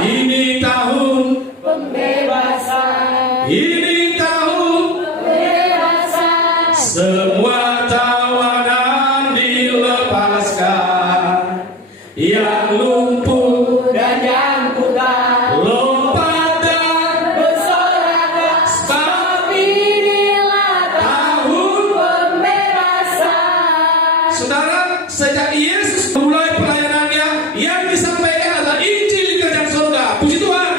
Ini tahun pembebasan. Ini tahun Pembebasan. semua tawanan dilepaskan. Yang lumpuh Dan yang buta lompat dan bersorak. sebab Inilah tahun pembebasan. saudara, sejak Yesus mulai pelayanannya, yang disampaikan adalah Injil kerajaan surga. Puji Tuhan.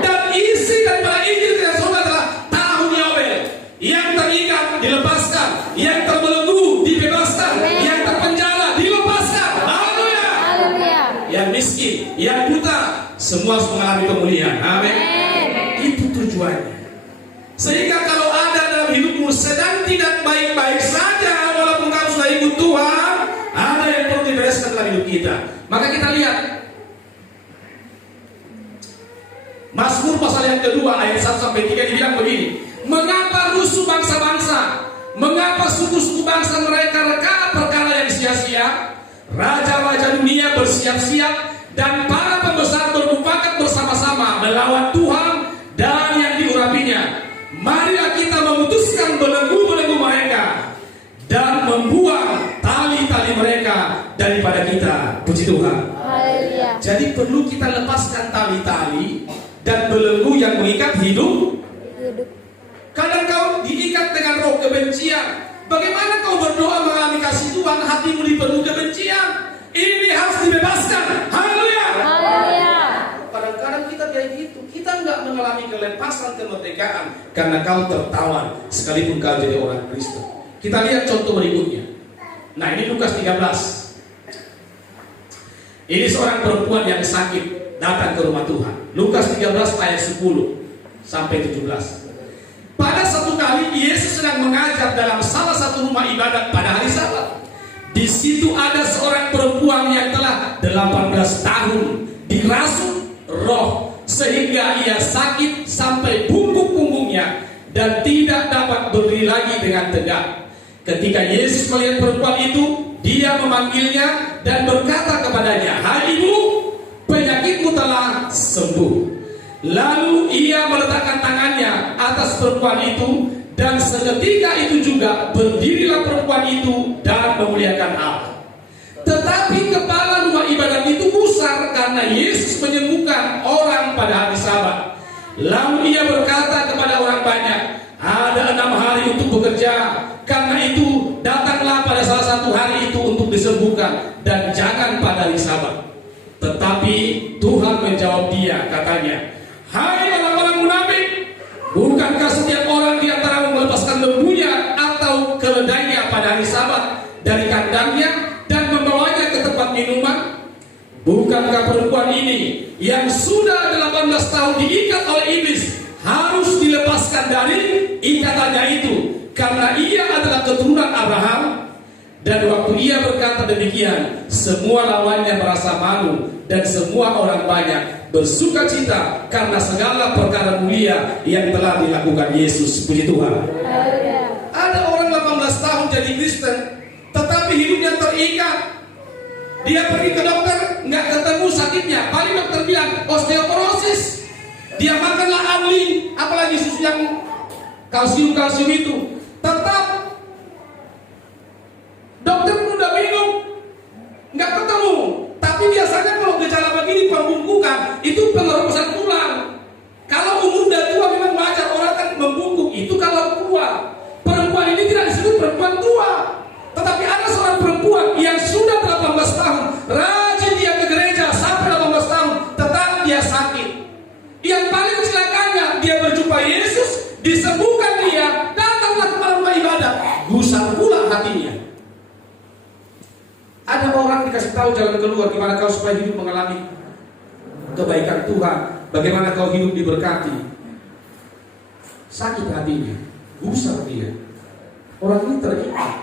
Dan isi daripada Injil kerajaan surga adalah tahun Yobel. Yang terikat dilepaskan, yang terbelenggu dibebaskan, yang terpenjara dilepaskan. Haleluya. Haleluya. Yang miskin, yang buta, semua harus mengalami pemulihan. Amin. Itu tujuannya. Sehingga kalau ada dalam hidupmu sedang tidak baik-baik saja, walaupun kamu sudah ikut Tuhan, ada yang perlu dibereskan dalam hidup kita. Maka kita lihat Mazmur pasal yang kedua ayat 1 sampai 3 dibilang begini. Mengapa rusuh bangsa-bangsa? Mengapa suku-suku bangsa mereka reka perkara yang sia-sia? Raja-raja dunia bersiap-siap dan para pembesar bermufakat bersama-sama melawan Tuhan dan yang diurapinya. Marilah kita memutuskan belenggu-belenggu mereka dan membuang tali-tali mereka daripada kita. Puji Tuhan. Haleluya. Jadi perlu kita lepaskan tali-tali dan belenggu yang mengikat hidup. Hidup. Kadang kau diikat dengan roh kebencian. Bagaimana kau berdoa mengalami kasih Tuhan, hatimu dipenuhi kebencian? Ini harus dibebaskan. Haleluya. Haleluya. Kadang-kadang kita kayak gitu. Kita nggak mengalami kelepasan kemerdekaan karena kau tertawan sekalipun kau jadi orang Kristen. Kita lihat contoh berikutnya. Nah, ini Lukas 13. Ini seorang perempuan yang sakit datang ke rumah Tuhan. Lukas 13 ayat 10 sampai 17. Pada satu kali Yesus sedang mengajar dalam salah satu rumah ibadat pada hari Sabat. Di situ ada seorang perempuan yang telah 18 tahun dirasuk roh sehingga ia sakit sampai bungkuk punggungnya dan tidak dapat berdiri lagi dengan tegak. Ketika Yesus melihat perempuan itu, dia memanggilnya dan berkata kepadanya, "Hai ibu, penyakitmu telah sembuh." Lalu ia meletakkan tangannya atas perempuan itu, dan seketika itu juga berdirilah perempuan itu dan memuliakan Allah. Tetapi kepala rumah ibadat itu gusar karena Yesus menyembuhkan orang pada hari Sabat. Lalu ia berkata kepada orang banyak, "Ada 6 hari untuk bekerja, karena itu datanglah pada salah satu hari itu untuk disembuhkan, dan jangan pada hari Sabat." Tetapi Tuhan menjawab dia, katanya, "Hai orang-orang munafik, bukankah setiap orang di antaramu melepaskan lembunya atau keledainya pada hari Sabat dari kandangnya dan membawanya ke tempat minuman? Bukankah perempuan ini yang sudah 18 tahun diikat oleh iblis harus dilepaskan dari ikatannya itu karena ia adalah keturunan Abraham?" Dan waktu ia berkata demikian, semua lawannya merasa malu dan semua orang banyak bersuka cita karena segala perkara mulia yang telah dilakukan Yesus. Puji Tuhan. Ada orang 18 tahun jadi Kristen, tetapi hidupnya terikat. Dia pergi ke dokter, nggak ketemu sakitnya. Paling dokter bilang osteoporosis. Dia makanlah amli, apalagi susu yang kalsium itu. Tetap dokter pun udah bingung, nggak ketemu. Tapi biasanya kalau gejala begini pembungkukan itu pengeroposan tulang. Kalau umur udah tua memang wajar orang kan membungkuk. Itu kalau tua. Perempuan ini tidak disebut perempuan tua, tetapi ada seorang perempuan yang sudah 18 tahun rajin dia ke gereja sampai 18 tahun, tetap dia sakit. Yang paling celakanya dia berjumpa Yesus, disembuhkan dia, datanglah ke rumah ibadat, gusar pula hatinya. Ada orang dikasih tahu jalan keluar, gimana kau supaya hidup mengalami kebaikan Tuhan, bagaimana kau hidup diberkati. Sakit hatinya, gusar dia. Orang ini terikat.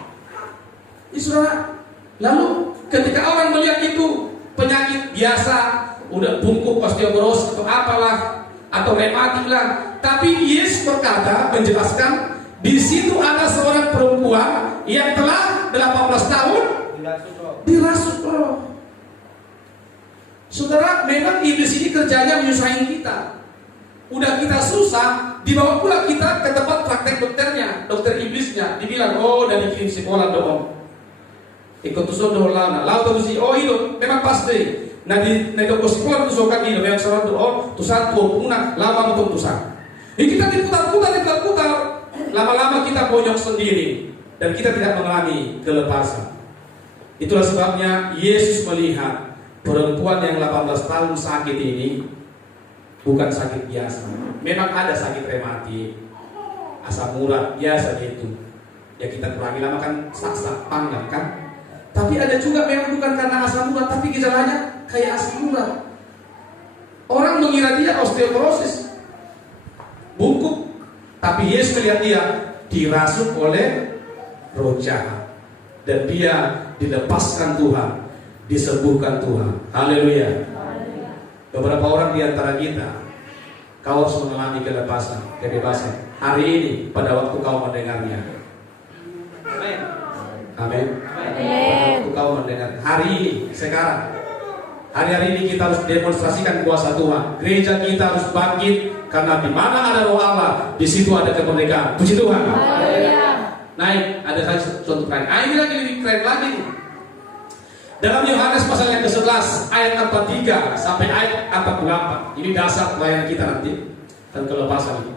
Saudara, lalu ketika orang melihat itu penyakit biasa, udah bungkuk osteoporosis atau apalah, atau rematik lah, tapi Yesus berkata, menjelaskan, di situ ada seorang perempuan yang telah 18 tahun dirasuk roh. Saudara, memang iblis ini kerjanya menyusahin kita. Udah kita susah, dibawa pula kita ke tempat praktek dokternya, dokter iblisnya. Dibilang, oh, udah dikirim sekolah dong. Ikut tuh doang lah, lalu terus oh itu memang pasti. Nah di dok sekolah tuh sokan ini, memang salah tuh oh tusan tuh punah lama untuk tusan. Kita diputar-putar, lama-lama kita bonyok sendiri dan kita tidak mengalami kelepasan. Itulah sebabnya Yesus melihat perempuan yang 18 tahun sakit ini bukan sakit biasa. Memang ada sakit rematik, asam urat biasa gitu. Ya kita kurangi lama kan sak-sak panggang kan. Tapi ada juga memang bukan karena asam urat, tapi gejalanya kayak asam urat. Orang mengira dia osteoporosis, bungkuk. Tapi Yesus melihat dia dirasuk oleh roh jahat, dan dia dilepaskan Tuhan, disembuhkan Tuhan. Haleluya. Beberapa orang di antara kita, kau harus mengalami kebebasan hari ini pada waktu kau mendengarnya. Amin. Waktu kau mendengar hari ini, sekarang, hari-hari ini kita harus demonstrasikan kuasa Tuhan. Gereja kita harus bangkit, karena di mana ada roh Allah, di situ ada kemerdekaan. Puji Tuhan. Naik, ada satu contoh keren. Ini lagi lebih keren lagi nih. Dalam Yohanes pasal yang ke-11 ayat 43 sampai ayat 44. Ini dasar pelayanan kita nanti dan kelepasan ini.